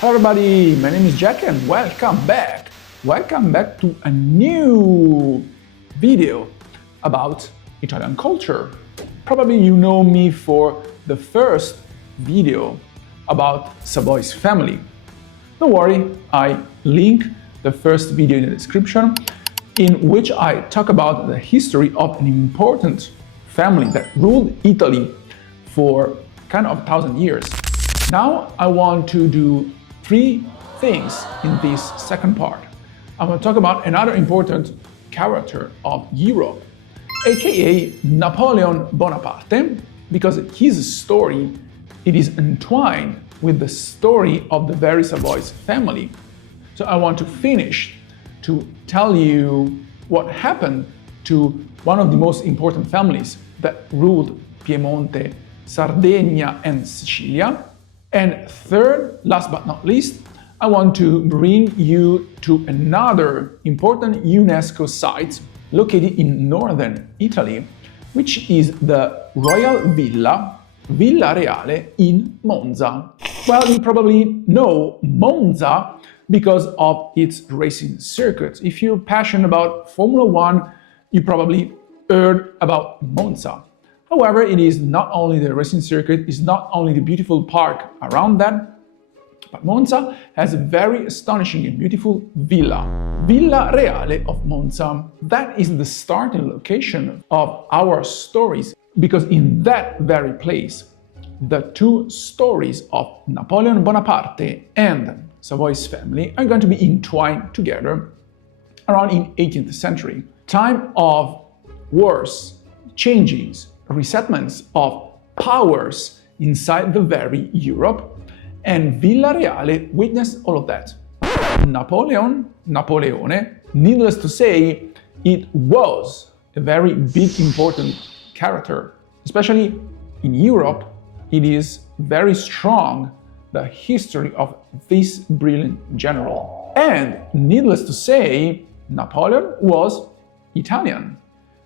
Hello everybody, my name is Jack and welcome back. Welcome back to a new video about Italian culture. Probably you know me for the first video about Savoy's family. Don't worry, I link the first video in the description in which I talk about the history of an important family that ruled Italy for kind of 1,000 years. Now I want to do three things in this second part. I'm going to talk about another important character of Europe, aka Napoleon Bonaparte, because his story it is entwined with the story of the very Savoy's family. So I want to finish to tell you what happened to one of the most important families that ruled Piemonte, Sardinia and Sicilia. And third, last but not least, I want to bring you to another important UNESCO site located in northern Italy, which is the Royal Villa Reale in Monza. Well, you probably know Monza because of its racing circuit. If you're passionate about Formula One, you probably heard about Monza. However, it is not only the racing circuit, it's not only the beautiful park around that, but Monza has a very astonishing and beautiful Villa Reale of Monza. That is the starting location of our stories, because in that very place, the two stories of Napoleon Bonaparte and Savoy's family are going to be entwined together around in 18th century. Time of wars, changings, resettlements of powers inside the very Europe, and Villa Reale witnessed all of that. Napoleone, needless to say, it was a very big important character. Especially in Europe, it is very strong, the history of this brilliant general. And needless to say, Napoleon was Italian,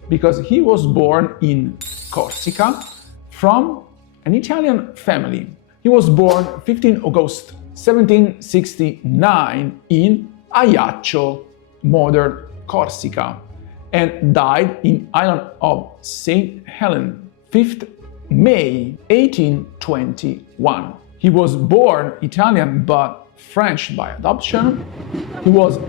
because he was born in Corsica from an Italian family. He was born 15 August 1769 in Ajaccio, modern Corsica, and died in island of St. Helen, 5th May 1821. He was born Italian but French by adoption. He was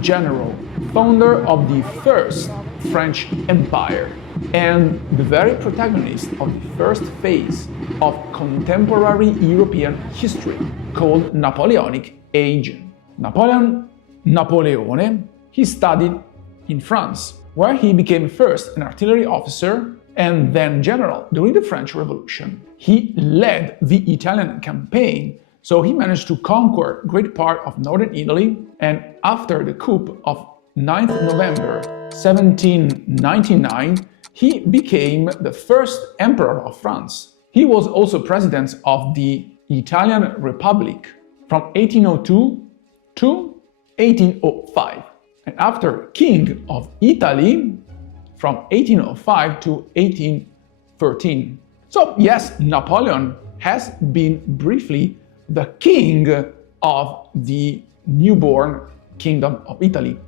general, founder of the first French Empire, and the very protagonist of the first phase of contemporary European history called Napoleonic Age. Napoleone, he studied in France, where he became first an artillery officer and then general during the French Revolution. He led the Italian campaign, so he managed to conquer a great part of northern Italy, and after the coup of 9th November 1799, he became the first emperor of France. He was also president of the Italian Republic from 1802 to 1805, and after king of Italy from 1805 to 1813. So yes, Napoleon has been briefly the king of the newborn Kingdom of Italy.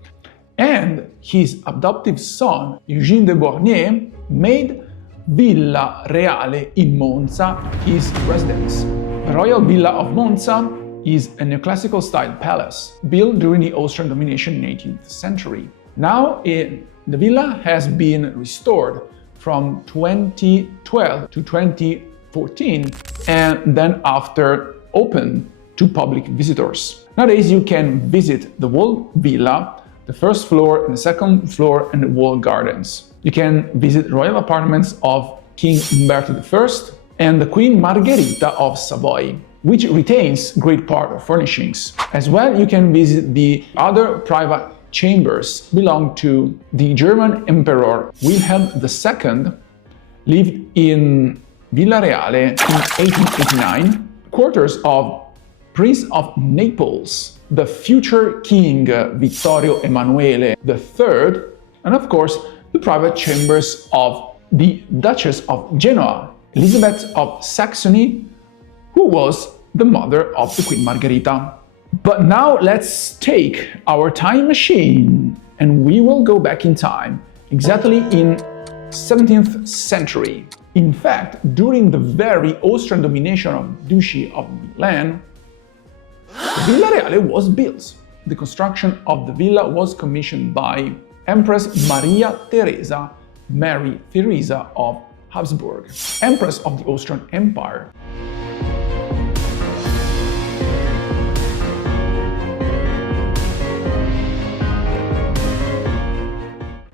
And his adoptive son, Eugène de Beauharnais, made Villa Reale in Monza his residence. The Royal Villa of Monza is a neoclassical style palace built during the Austrian domination in the 18th century. Now the villa has been restored from 2012 to 2014 and then after opened to public visitors. Nowadays you can visit the whole villa, the first floor and the second floor and the walled gardens. You can visit royal apartments of King Umberto I and the Queen Margherita of Savoy, which retains great part of furnishings. As well, you can visit the other private chambers belong to the German Emperor Wilhelm II, lived in Villa Reale in 1889, quarters of Prince of Naples, the future King Vittorio Emanuele III, and of course the private chambers of the Duchess of Genoa, Elizabeth of Saxony, who was the mother of the Queen Margherita. But now let's take our time machine and we will go back in time, exactly in 17th century. In fact, during the very Austrian domination of Duchy of Milan, the Villa Reale was built. The construction of the villa was commissioned by Empress Maria Theresa, Mary Theresa of Habsburg, Empress of the Austrian Empire.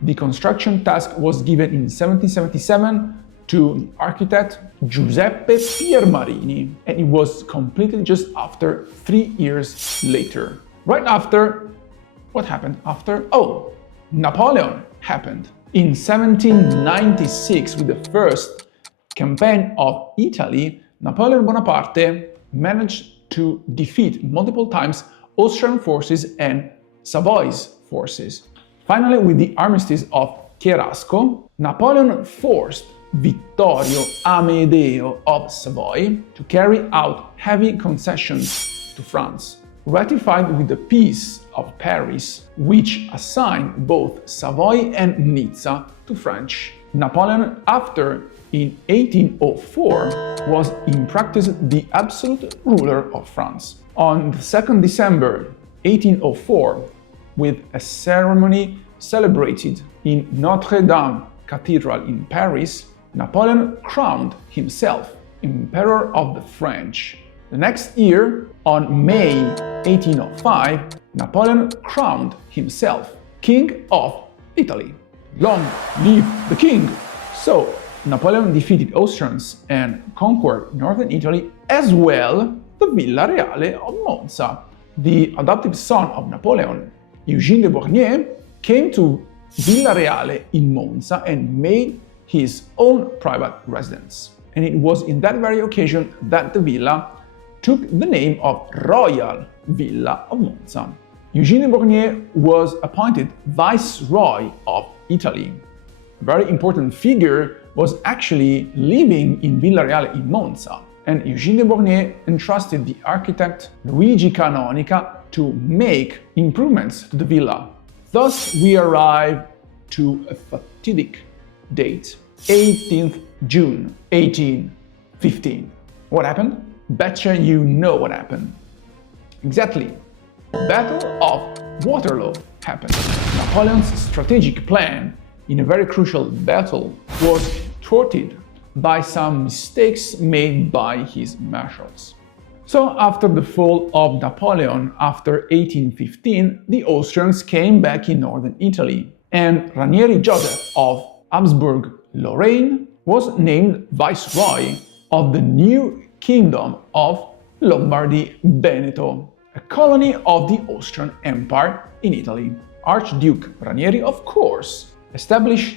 The construction task was given in 1777 to architect Giuseppe Piermarini, and it was completed just after 3 years later. Right after, what happened after? Oh, Napoleon happened. In 1796, with the first campaign of Italy, Napoleon Bonaparte managed to defeat multiple times Austrian forces and Savoy's forces. Finally, with the armistice of Cherasco, Napoleon forced Vittorio Amedeo of Savoy to carry out heavy concessions to France, ratified with the Peace of Paris, which assigned both Savoy and Nizza to French. Napoleon, after in 1804, was in practice the absolute ruler of France. On the 2nd December 1804, with a ceremony celebrated in Notre Dame Cathedral in Paris, Napoleon crowned himself Emperor of the French. The next year, on May 1805, Napoleon crowned himself King of Italy. Long live the King! So, Napoleon defeated Austrians and conquered northern Italy, as well the Villa Reale of Monza. The adoptive son of Napoleon, Eugène de Beauharnais, came to Villa Reale in Monza and made his own private residence. And it was in that very occasion that the villa took the name of Royal Villa of Monza. Eugène de Beauharnais was appointed Viceroy of Italy. A very important figure was actually living in Villa Reale in Monza, and Eugène de Beauharnais entrusted the architect Luigi Canonica to make improvements to the villa. Thus, we arrive to a fatidic date, 18th June 1815. What happened? Betcha you know what happened. Exactly. The Battle of Waterloo happened. Napoleon's strategic plan in a very crucial battle was thwarted by some mistakes made by his marshals. So after the fall of Napoleon after 1815, the Austrians came back in northern Italy, and Ranieri Joseph of Habsburg-Lorraine was named Viceroy of the new Kingdom of Lombardy-Veneto, a colony of the Austrian Empire in Italy. Archduke Ranieri, of course, established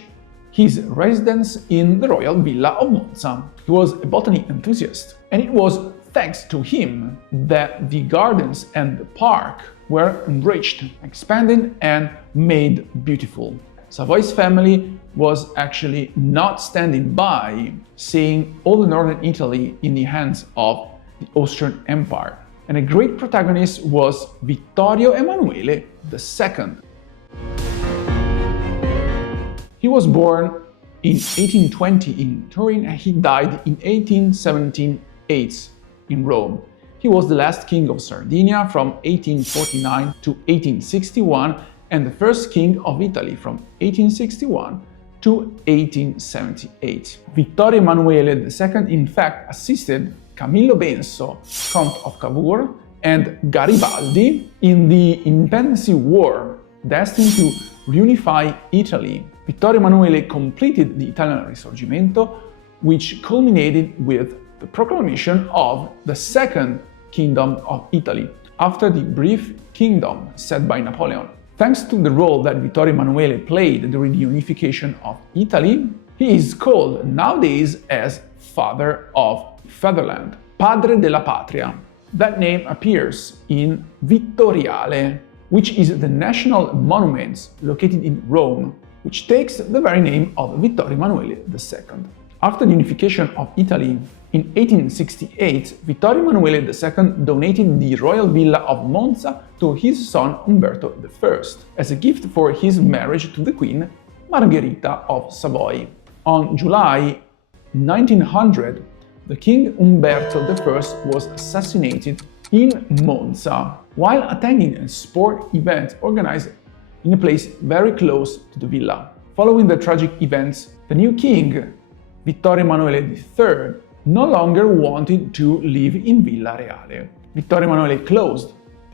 his residence in the Royal Villa of Monza. He was a botany enthusiast, and it was thanks to him that the gardens and the park were enriched, expanded, and made beautiful. Savoy's family was actually not standing by, seeing all the northern Italy in the hands of the Austrian Empire. And a great protagonist was Vittorio Emanuele II. He was born in 1820 in Turin and he died in 1878 in Rome. He was the last king of Sardinia from 1849 to 1861 and the first king of Italy from 1861 to 1878. Vittorio Emanuele II in fact assisted Camillo Benso, Count of Cavour, and Garibaldi in the Independence War, destined to reunify Italy. Vittorio Emanuele completed the Italian Risorgimento, which culminated with the proclamation of the Second Kingdom of Italy, after the brief kingdom set by Napoleon. Thanks to the role that Vittorio Emanuele played during the unification of Italy, he is called nowadays as Father of Fatherland, Padre della Patria. That name appears in Vittoriale, which is the national monument located in Rome, which takes the very name of Vittorio Emanuele II. After the unification of Italy, In 1868, Vittorio Emanuele II donated the Royal Villa of Monza to his son Umberto I as a gift for his marriage to the Queen Margherita of Savoy. On July 1900, the King Umberto I was assassinated in Monza while attending a sport event organized in a place very close to the villa. Following the tragic events, the new king, Vittorio Emanuele III, no longer wanted to live in Villa Reale. Vittorio Emanuele closed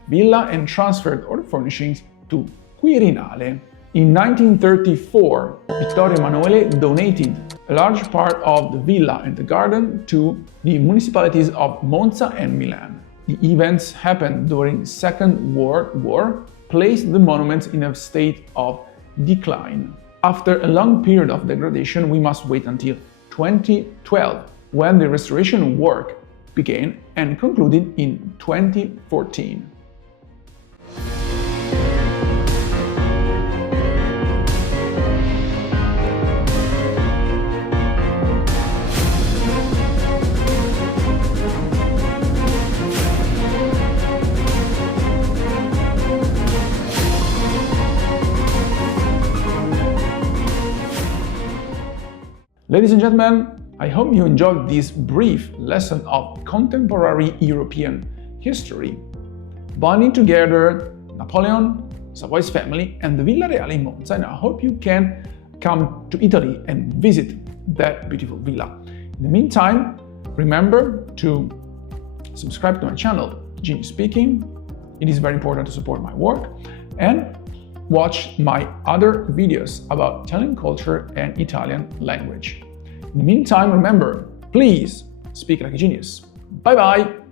the villa and transferred all furnishings to Quirinale. In 1934, Vittorio Emanuele donated a large part of the villa and the garden to the municipalities of Monza and Milan. The events happened during the Second World War, placed the monuments in a state of decline. After a long period of degradation, we must wait until 2012, when the restoration work began and concluded in 2014. Ladies and gentlemen, I hope you enjoyed this brief lesson of contemporary European history, bonding together Napoleon, Savoy's family, and the Villa Reale in Monza, and I hope you can come to Italy and visit that beautiful villa. In the meantime, remember to subscribe to my channel, Genius Speaking. It is very important to support my work, and watch my other videos about Italian culture and Italian language. In the meantime, remember, please speak like a genius. Bye bye!